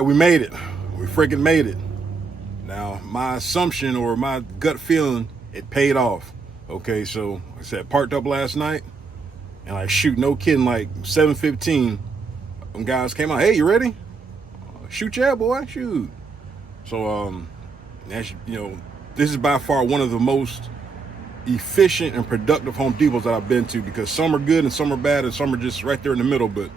right, we made it. We freaking made it. Now, my assumption or my gut feeling, it paid off. Okay, so like I said, parked up last night, and like shoot, no kidding, like 7:15, them guys came out. Hey, you ready? Shoot, yeah, boy, shoot. So that's, this is by far one of the most efficient and productive Home Depots that I've been to, because some are good and some are bad and some are just right there in the middle. But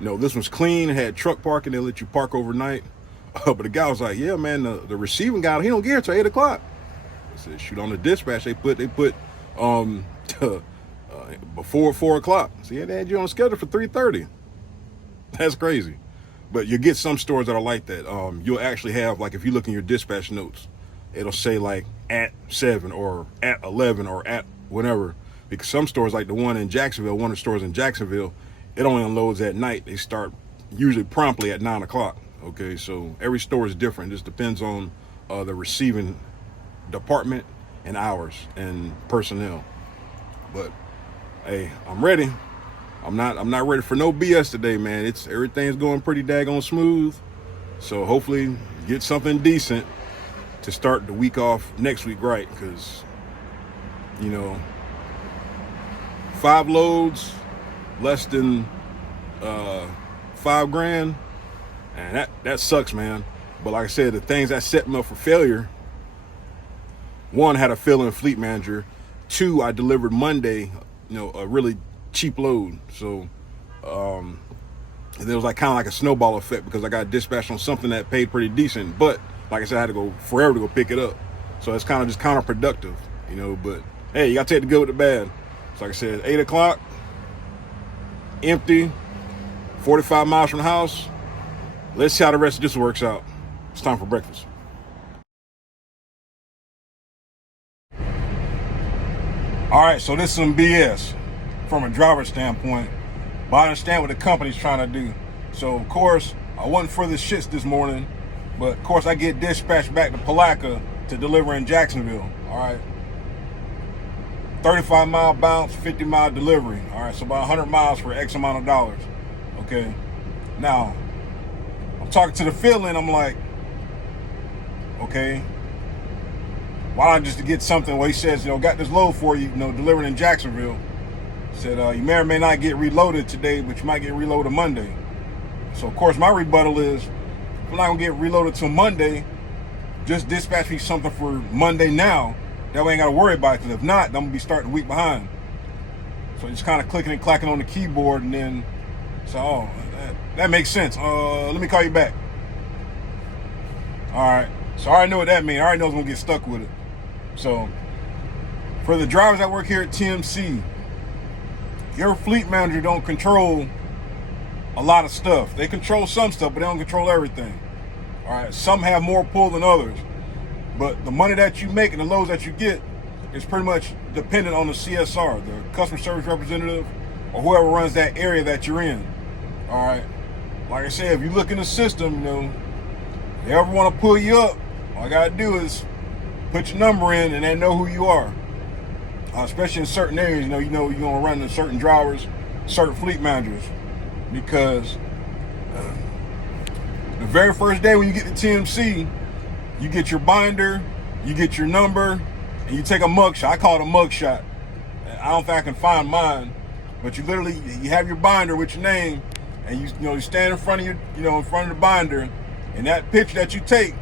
this one's clean. It had truck parking. They let you park overnight. But the guy was like, "Yeah, man, the receiving guy, he don't get here till 8 o'clock." I said, "Shoot, on the dispatch they put before 4 o'clock. So yeah, they had you on schedule for 3:30. That's crazy. But you get some stores that are like that. You'll actually have, like, if you look in your dispatch notes, it'll say like at 7 or at 11 or at whatever. Because some stores, like the one in Jacksonville, one of the stores in Jacksonville, it only unloads at night. They start usually promptly at 9 o'clock. Okay, so every store is different. It just depends on the receiving department and hours and personnel. But hey, I'm ready. I'm not ready for no BS today, man. Everything's going pretty daggone smooth. So hopefully get something decent to start the week off next week right, because 5 loads, less than $5,000, and that sucks, man. But like I said, the things that set me up for failure: 1, had a failing fleet manager. 2, I delivered Monday, a really cheap load. So there was kind of like a snowball effect, because I got dispatched on something that paid pretty decent. But like I said, I had to go forever to go pick it up. So it's kind of just counterproductive, But hey, you got to take the good with the bad. So like I said, 8 o'clock, empty, 45 miles from the house. Let's see how the rest of this works out. It's time for breakfast. All right, so this is some BS from a driver's standpoint, but I understand what the company's trying to do. So, of course, I wasn't for the shits this morning, but, of course, I get dispatched back to Palatka to deliver in Jacksonville, all right? 35-mile bounce, 50-mile delivery, all right? So about 100 miles for X amount of dollars, okay? Now, I'm talking to the fill-in, I'm like, okay, why not just to get something? Well, he says, got this load for you, delivering in Jacksonville. Said, you may or may not get reloaded today, but you might get reloaded Monday. So, of course, my rebuttal is, if I'm not going to get reloaded till Monday, just dispatch me something for Monday now. That way I ain't got to worry about it, because if not, I'm going to be starting a week behind. So just kind of clicking and clacking on the keyboard, and then, so, that makes sense. Let me call you back. All right. So I already know what that means. I already know I was going to get stuck with it. So, for the drivers that work here at TMC, your fleet manager don't control a lot of stuff. They control some stuff, but they don't control everything. All right, some have more pull than others, but the money that you make and the loads that you get is pretty much dependent on the CSR, the customer service representative, or whoever runs that area that you're in. All right, like I said, if you look in the system, if they ever want to pull you up, all I gotta do is put your number in, and they know who you are. Especially in certain areas, you're gonna run into certain drivers, certain fleet managers, because the very first day when you get to TMC, you get your binder, you get your number, and you take a mug shot. I call it a mug shot. I don't think I can find mine, but you have your binder with your name, and you stand in front of in front of the binder, and that picture that you take,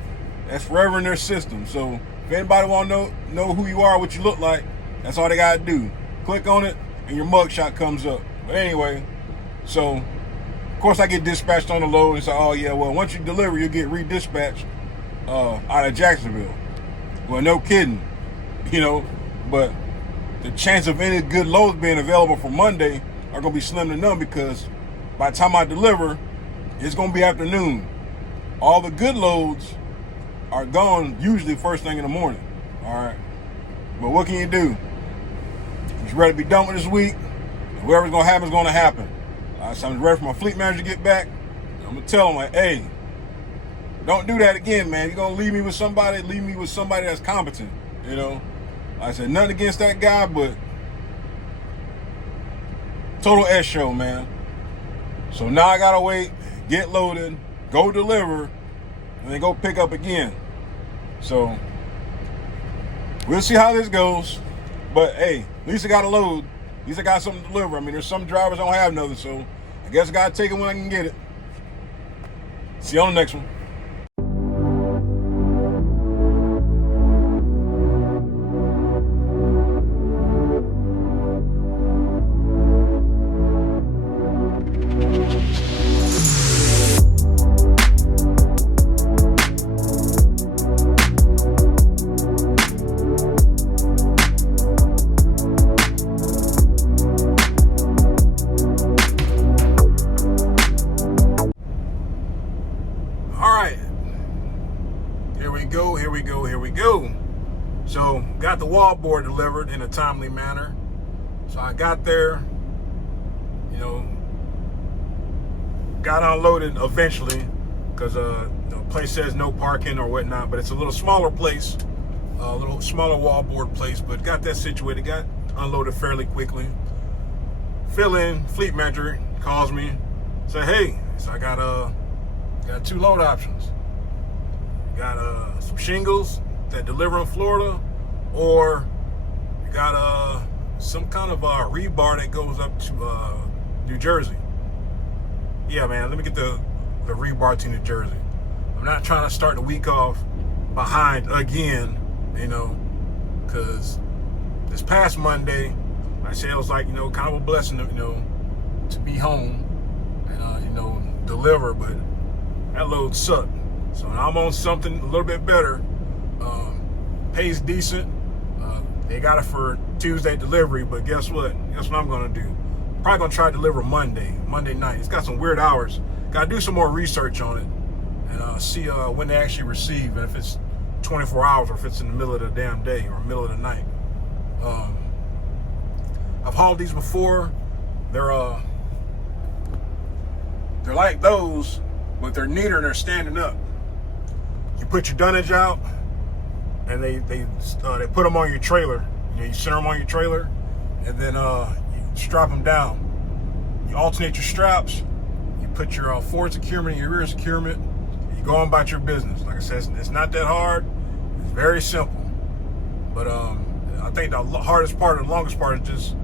that's forever in their system. So if anybody want to know who you are, what you look like, that's all they got to do. Click on it, and your mugshot comes up. But anyway, so, of course, I get dispatched on the load and say, oh, yeah, well, once you deliver, you'll get redispatched out of Jacksonville. Well, no kidding, but the chance of any good loads being available for Monday are going to be slim to none, because by the time I deliver, it's going to be afternoon. All the good loads are gone usually first thing in the morning, all right? But what can you do? You ready to be done with this week? Whatever's going to happen is going to happen. All right, so I'm ready for my fleet manager to get back. I'm going to tell him, like, hey, don't do that again, man. You're going to leave me with somebody that's competent, I said, nothing against that guy, but total S show, man. So now I got to wait, get loaded, go deliver, and then go pick up again. So we'll see how this goes. But hey, at least I got a load. At least I got something to deliver. I mean, there's some drivers don't have nothing, so I guess I gotta take it when I can get it. See you on the next one. Here we go. So got the wallboard delivered in a timely manner. So I got there, got unloaded eventually because the place says no parking or whatnot, but it's a little smaller place, a little smaller wallboard place, but got that situated, got unloaded fairly quickly. Fill in, fleet manager calls me, say, hey, so I got 2 load options. Got some shingles that deliver in Florida, or you got some kind of rebar that goes up to New Jersey. Yeah, man, let me get the rebar to New Jersey. I'm not trying to start the week off behind again, because this past Monday, I said it was like, kind of a blessing, to be home and, deliver, but that load sucked. So I'm on something a little bit better. Pays decent. They got it for Tuesday delivery, but guess what? Guess what I'm gonna do? Probably gonna try to deliver Monday night. It's got some weird hours. Gotta do some more research on it and see when they actually receive, and if it's 24 hours or if it's in the middle of the damn day or middle of the night. I've hauled these before. They're like those, but they're neater and they're standing up. You put your dunnage out, and they put them on your trailer. You center them on your trailer, and then you strap them down. You alternate your straps. You put your forward securement and your rear securement. You go on about your business. Like I said, it's not that hard. It's very simple. But I think the hardest part, the longest part, is just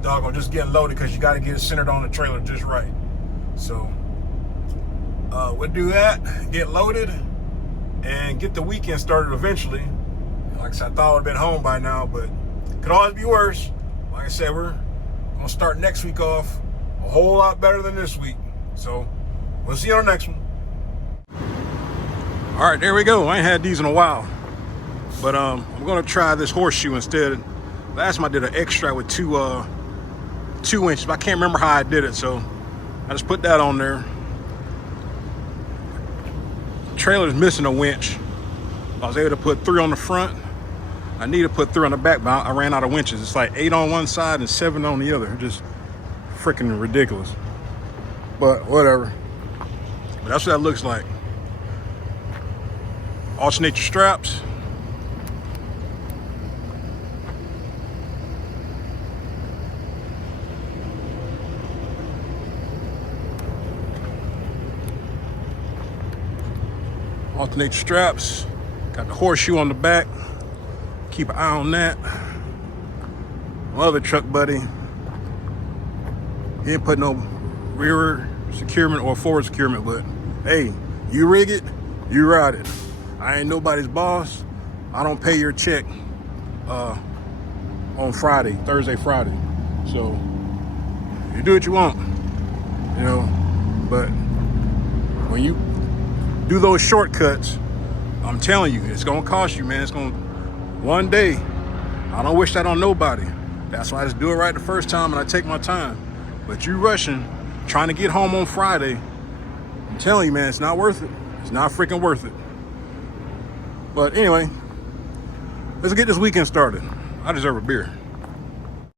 doggone just getting loaded, because you got to get it centered on the trailer just right. So we'll do that, get loaded, and get the weekend started eventually. Like I said, I thought I would have been home by now, but it could always be worse. Like I said, we're going to start next week off a whole lot better than this week. So we'll see you on the next one. All right, there we go. I ain't had these in a while, but I'm going to try this horseshoe instead. Last time I did an extract with 2 inches, but I can't remember how I did it, so I just put that on there. Trailer's missing a winch. I was able to put 3 on the front. I need to put 3 on the back, but I ran out of winches. It's like 8 on one side and 7 on the other. Just freaking ridiculous. But whatever. But that's what that looks like. Alternate your straps. Alternate your straps. Got the horseshoe on the back. Keep an eye on that. My other truck buddy, he didn't put no rear securement or forward securement, but hey, you rig it, you ride it. I ain't nobody's boss. I don't pay your check on Thursday, Friday. So you do what you want, but when you do those shortcuts, I'm telling you, it's gonna cost you, man. It's gonna, one day, I don't wish that on nobody. That's why I just do it right the first time and I take my time. But you rushing, trying to get home on Friday, I'm telling you, man, it's not worth it. It's not freaking worth it. But anyway, let's get this weekend started. I deserve a beer.